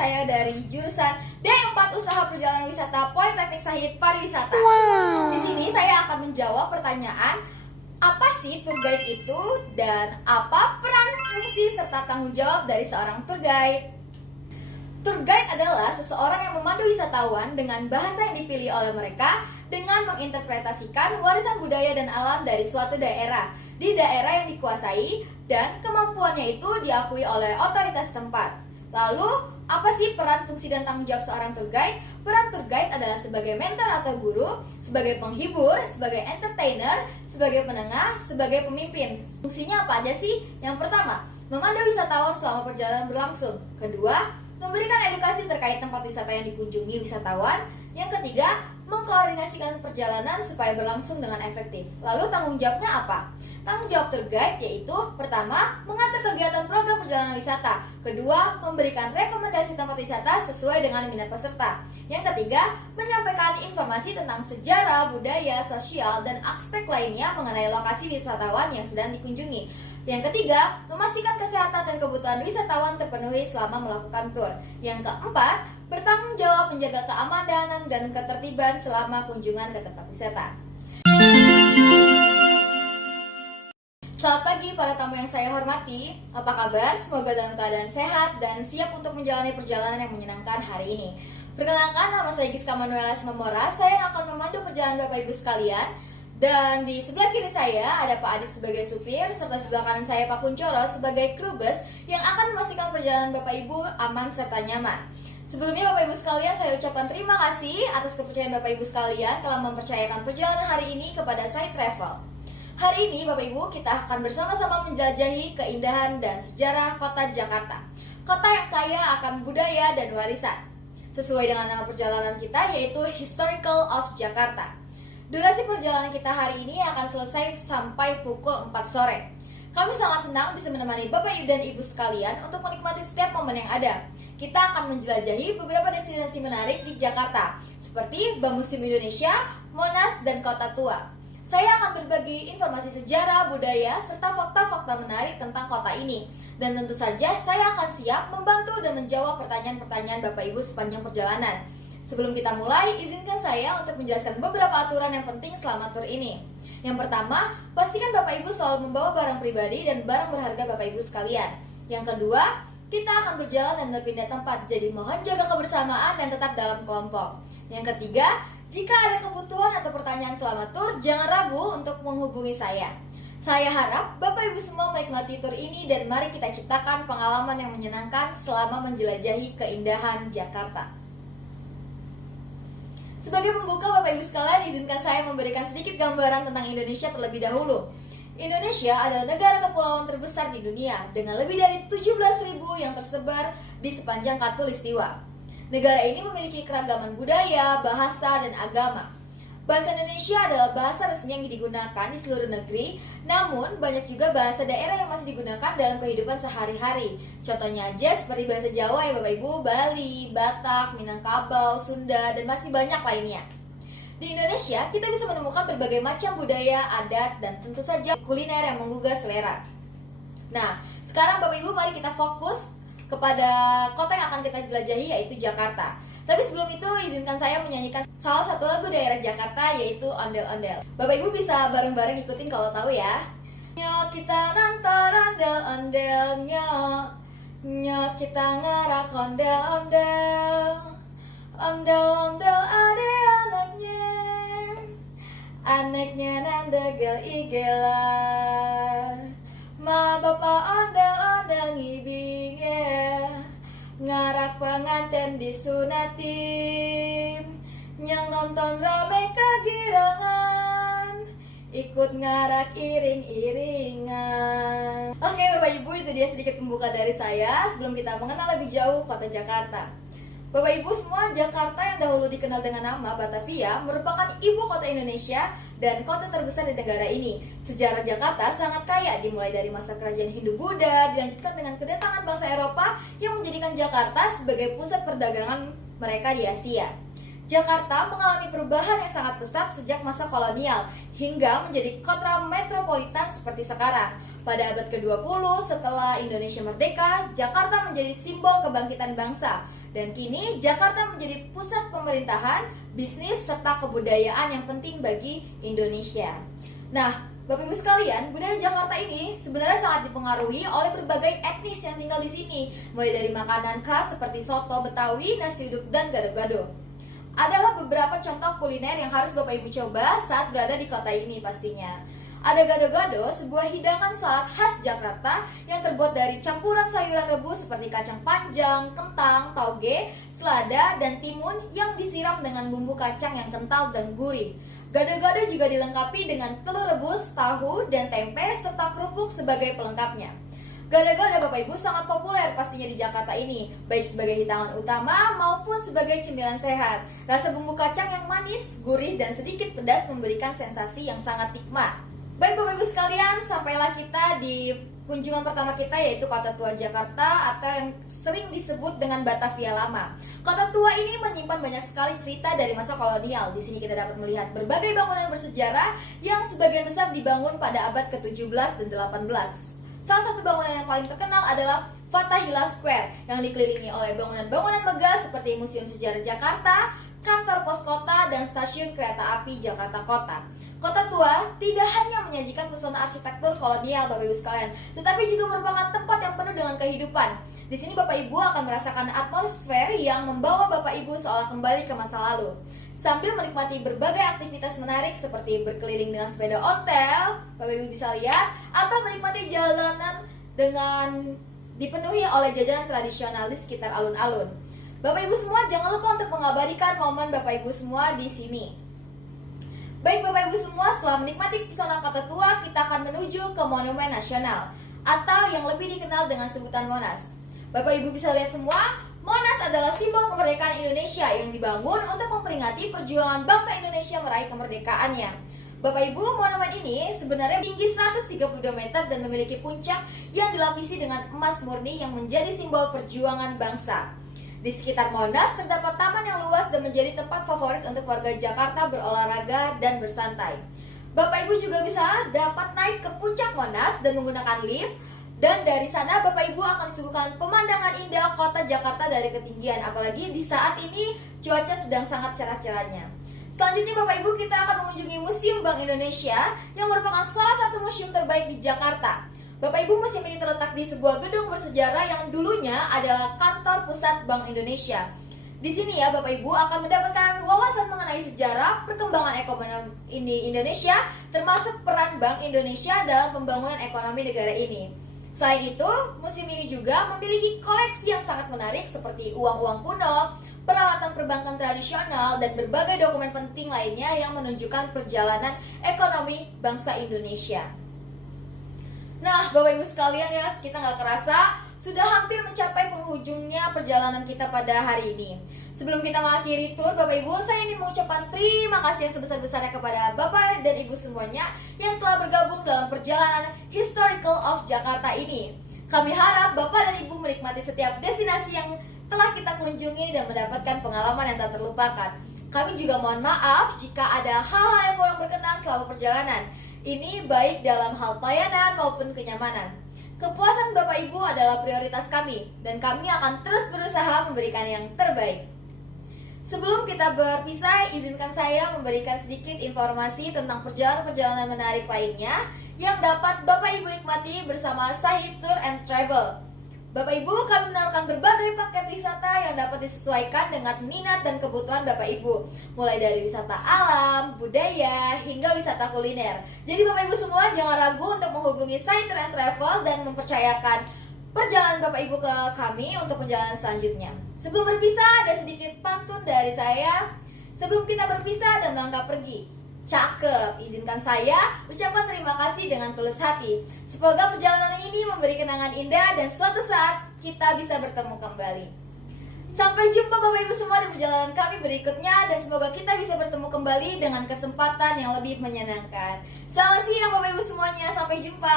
saya dari jurusan D4 Usaha Perjalanan Wisata Politeknik Sahid Pariwisata. Di sini saya akan menjawab pertanyaan apa sih tour guide itu dan apa peran, fungsi, serta tanggung jawab dari seorang tour guide. Tour guide adalah seseorang yang memandu wisatawan dengan bahasa yang dipilih oleh mereka dengan menginterpretasikan warisan budaya dan alam dari suatu daerah di daerah yang dikuasai dan kemampuannya itu diakui oleh otoritas tempat. Lalu, apa sih peran, fungsi, dan tanggung jawab seorang tour guide? Peran tour guide adalah sebagai mentor atau guru, sebagai penghibur, sebagai entertainer, sebagai penengah, sebagai pemimpin. Fungsinya apa aja sih? Yang pertama, memandu wisatawan selama perjalanan berlangsung. Kedua, memberikan edukasi terkait tempat wisata yang dikunjungi wisatawan. Yang ketiga, mengkoordinasikan perjalanan supaya berlangsung dengan efektif. Lalu tanggung jawabnya apa? Tanggung jawab tour guide yaitu pertama, mengatur kegiatan program perjalanan wisata. Kedua, memberikan rekomendasi tempat wisata sesuai dengan minat peserta. Yang ketiga, menyampaikan informasi tentang sejarah, budaya, sosial, dan aspek lainnya mengenai lokasi wisatawan yang sedang dikunjungi. Yang ketiga, memastikan kesehatan dan kebutuhan wisatawan terpenuhi selama melakukan tur. Yang keempat, bertanggung jawab menjaga keamanan dan ketertiban selama kunjungan ke tempat wisata. Selamat pagi para tamu yang saya hormati. Apa kabar? Semoga dalam keadaan sehat dan siap untuk menjalani perjalanan yang menyenangkan hari ini. Perkenalkan, nama saya Giska Manuela Simamora. Saya yang akan memandu perjalanan Bapak Ibu sekalian. Dan di sebelah kiri saya ada Pak Adit sebagai supir, serta sebelah kanan saya Pak Kuncoro sebagai kru bus yang akan memastikan perjalanan Bapak Ibu aman serta nyaman. Sebelumnya Bapak Ibu sekalian, saya ucapkan terima kasih atas kepercayaan Bapak Ibu sekalian telah mempercayakan perjalanan hari ini kepada Sai Travel. Hari ini Bapak Ibu kita akan bersama-sama menjelajahi keindahan dan sejarah kota Jakarta. Kota yang kaya akan budaya dan warisan. Sesuai dengan nama perjalanan kita yaitu Historical of Jakarta. Durasi perjalanan kita hari ini akan selesai sampai pukul 4 sore. Kami sangat senang bisa menemani Bapak dan Ibu sekalian untuk menikmati setiap momen yang ada. Kita akan menjelajahi beberapa destinasi menarik di Jakarta, seperti Bank Museum Indonesia, Monas, dan Kota Tua. Saya akan berbagi informasi sejarah, budaya, serta fakta-fakta menarik tentang kota ini. Dan tentu saja saya akan siap membantu dan menjawab pertanyaan-pertanyaan Bapak Ibu sepanjang perjalanan. Sebelum kita mulai, izinkan saya untuk menjelaskan beberapa aturan yang penting selama tur ini. Yang pertama, pastikan Bapak Ibu selalu membawa barang pribadi dan barang berharga Bapak Ibu sekalian. Yang kedua, kita akan berjalan dan berpindah tempat, jadi mohon jaga kebersamaan dan tetap dalam kelompok. Yang ketiga, jika ada kebutuhan atau pertanyaan selama tur, jangan ragu untuk menghubungi saya. Saya harap Bapak Ibu semua menikmati tur ini dan mari kita ciptakan pengalaman yang menyenangkan selama menjelajahi keindahan Jakarta. Sebagai pembuka Bapak Ibu sekalian, izinkan saya memberikan sedikit gambaran tentang Indonesia terlebih dahulu. Indonesia adalah negara kepulauan terbesar di dunia dengan lebih dari 17.000 yang tersebar di sepanjang Khatulistiwa. Negara ini memiliki keragaman budaya, bahasa, dan agama. Bahasa Indonesia adalah bahasa resmi yang digunakan di seluruh negeri, namun banyak juga bahasa daerah yang masih digunakan dalam kehidupan sehari-hari. Contohnya aja seperti bahasa Jawa ya Bapak Ibu, Bali, Batak, Minangkabau, Sunda, dan masih banyak lainnya. Di Indonesia, kita bisa menemukan berbagai macam budaya, adat, dan tentu saja kuliner yang menggugah selera. Nah, sekarang Bapak Ibu mari kita fokus kepada kota yang akan kita jelajahi yaitu Jakarta. Tapi sebelum itu izinkan saya menyanyikan salah satu lagu daerah Jakarta yaitu Ondel-Ondel. Bapak Ibu bisa bareng-bareng ikutin kalau tahu ya. Nyok kita nonton ondel-ondel, nyok kita ngarak ondel-ondel. Ondel-ondel ade anaknya, anaknya nandegel-igelan. Ma bapak ondel-ondel ngibinge, ngarak pengantin disunatin. Yang nonton rame kegirangan, ikut ngarak iring-iringan. Oke Bapak Ibu, itu dia sedikit pembuka dari saya sebelum kita mengenal lebih jauh kota Jakarta. Bapak Ibu semua, Jakarta yang dahulu dikenal dengan nama Batavia merupakan ibu kota Indonesia dan kota terbesar di negara ini. Sejarah Jakarta sangat kaya, dimulai dari masa kerajaan Hindu-Buddha, dilanjutkan dengan kedatangan bangsa Eropa yang menjadikan Jakarta sebagai pusat perdagangan mereka di Asia. Jakarta mengalami perubahan yang sangat pesat sejak masa kolonial hingga menjadi kota metropolitan seperti sekarang. Pada abad ke-20 setelah Indonesia merdeka, Jakarta menjadi simbol kebangkitan bangsa. Dan kini Jakarta menjadi pusat pemerintahan, bisnis, serta kebudayaan yang penting bagi Indonesia. Nah, Bapak Ibu sekalian, budaya Jakarta ini sebenarnya sangat dipengaruhi oleh berbagai etnis yang tinggal di sini, mulai dari makanan khas seperti soto Betawi, nasi uduk, dan gado-gado. Adalah beberapa contoh kuliner yang harus Bapak Ibu coba saat berada di kota ini pastinya. Ada gado-gado, sebuah hidangan salad khas Jakarta yang terbuat dari campuran sayuran rebus seperti kacang panjang, kentang, tauge, selada, dan timun yang disiram dengan bumbu kacang yang kental dan gurih. Gado-gado juga dilengkapi dengan telur rebus, tahu, dan tempe, serta kerupuk sebagai pelengkapnya. Gado-gado Bapak Ibu sangat populer pastinya di Jakarta ini, baik sebagai hidangan utama maupun sebagai cemilan sehat. Rasa bumbu kacang yang manis, gurih, dan sedikit pedas memberikan sensasi yang sangat nikmat. Baik Bapak Ibu sekalian, sampailah kita di kunjungan pertama kita, yaitu Kota Tua Jakarta atau yang sering disebut dengan Batavia Lama. Kota Tua ini menyimpan banyak sekali cerita dari masa kolonial. Di sini kita dapat melihat berbagai bangunan bersejarah yang sebagian besar dibangun pada abad ke-17 dan 18. Salah satu bangunan yang paling terkenal adalah Fathahillah Square yang dikelilingi oleh bangunan-bangunan megah seperti Museum Sejarah Jakarta, kantor pos kota, dan stasiun kereta api Jakarta Kota. Kota Tua tidak hanya menyajikan pesona arsitektur kolonial Bapak Ibu sekalian, tetapi juga merupakan tempat yang penuh dengan kehidupan. Di sini Bapak Ibu akan merasakan atmosfer yang membawa Bapak Ibu seolah kembali ke masa lalu. Sambil menikmati berbagai aktivitas menarik seperti berkeliling dengan sepeda ontel, Bapak Ibu bisa lihat, atau menikmati jalanan dengan dipenuhi oleh jajanan tradisional di sekitar alun-alun. Bapak Ibu semua jangan lupa untuk mengabadikan momen Bapak Ibu semua di sini. Baik Bapak Ibu semua, setelah menikmati pesona Kota Tua, kita akan menuju ke Monumen Nasional atau yang lebih dikenal dengan sebutan Monas. Bapak Ibu bisa lihat semua, Monas adalah simbol kemerdekaan Indonesia yang dibangun untuk memperingati perjuangan bangsa Indonesia meraih kemerdekaannya. Bapak Ibu, monumen ini sebenarnya tinggi 132 meter dan memiliki puncak yang dilapisi dengan emas murni yang menjadi simbol perjuangan bangsa. Di sekitar Monas terdapat taman yang luas dan menjadi tempat favorit untuk warga Jakarta berolahraga dan bersantai. Bapak Ibu juga bisa dapat naik ke puncak Monas dan menggunakan lift. Dan dari sana Bapak Ibu akan disuguhkan pemandangan indah kota Jakarta dari ketinggian. Apalagi di saat ini cuaca sedang sangat cerah-cerahnya. Selanjutnya Bapak Ibu kita akan mengunjungi Museum Bank Indonesia yang merupakan salah satu museum terbaik di Jakarta. Bapak Ibu, museum ini terletak di sebuah gedung bersejarah yang dulunya adalah kantor pusat Bank Indonesia. Di sini ya Bapak Ibu akan mendapatkan wawasan mengenai sejarah perkembangan ekonomi Indonesia, termasuk peran Bank Indonesia dalam pembangunan ekonomi negara ini. Selain itu, museum ini juga memiliki koleksi yang sangat menarik seperti uang-uang kuno, peralatan perbankan tradisional, dan berbagai dokumen penting lainnya yang menunjukkan perjalanan ekonomi bangsa Indonesia. Nah, Bapak Ibu sekalian ya, kita nggak kerasa sudah hampir mencapai penghujungnya perjalanan kita pada hari ini. Sebelum kita mengakhiri tour, Bapak Ibu, saya ingin mengucapkan terima kasih yang sebesar-besarnya kepada Bapak dan Ibu semuanya yang telah bergabung dalam perjalanan Historical of Jakarta ini. Kami harap Bapak dan Ibu menikmati setiap destinasi yang telah kita kunjungi dan mendapatkan pengalaman yang tak terlupakan. Kami juga mohon maaf jika ada hal-hal yang kurang berkenan selama perjalanan. Ini baik dalam hal pelayanan maupun kenyamanan. Kepuasan Bapak Ibu adalah prioritas kami dan kami akan terus berusaha memberikan yang terbaik. Sebelum kita berpisah, izinkan saya memberikan sedikit informasi tentang perjalanan-perjalanan menarik lainnya yang dapat Bapak Ibu nikmati bersama Sahid Tour and Travel. Bapak Ibu, kami menawarkan berbagai paket wisata yang dapat disesuaikan dengan minat dan kebutuhan Bapak Ibu, mulai dari wisata alam, budaya, hingga wisata kuliner. Jadi Bapak Ibu semua jangan ragu untuk menghubungi Sahid Tour and Travel dan mempercayakan perjalanan Bapak Ibu ke kami untuk perjalanan selanjutnya. Sebelum berpisah, ada sedikit pantun dari saya. Sebelum kita berpisah dan melangkah pergi, cakep, izinkan saya ucapkan terima kasih dengan tulus hati. Semoga perjalanan ini memberi kenangan indah dan suatu saat kita bisa bertemu kembali. Sampai jumpa Bapak Ibu semua di perjalanan kami berikutnya, dan semoga kita bisa bertemu kembali dengan kesempatan yang lebih menyenangkan. Selamat siang Bapak Ibu semuanya, sampai jumpa.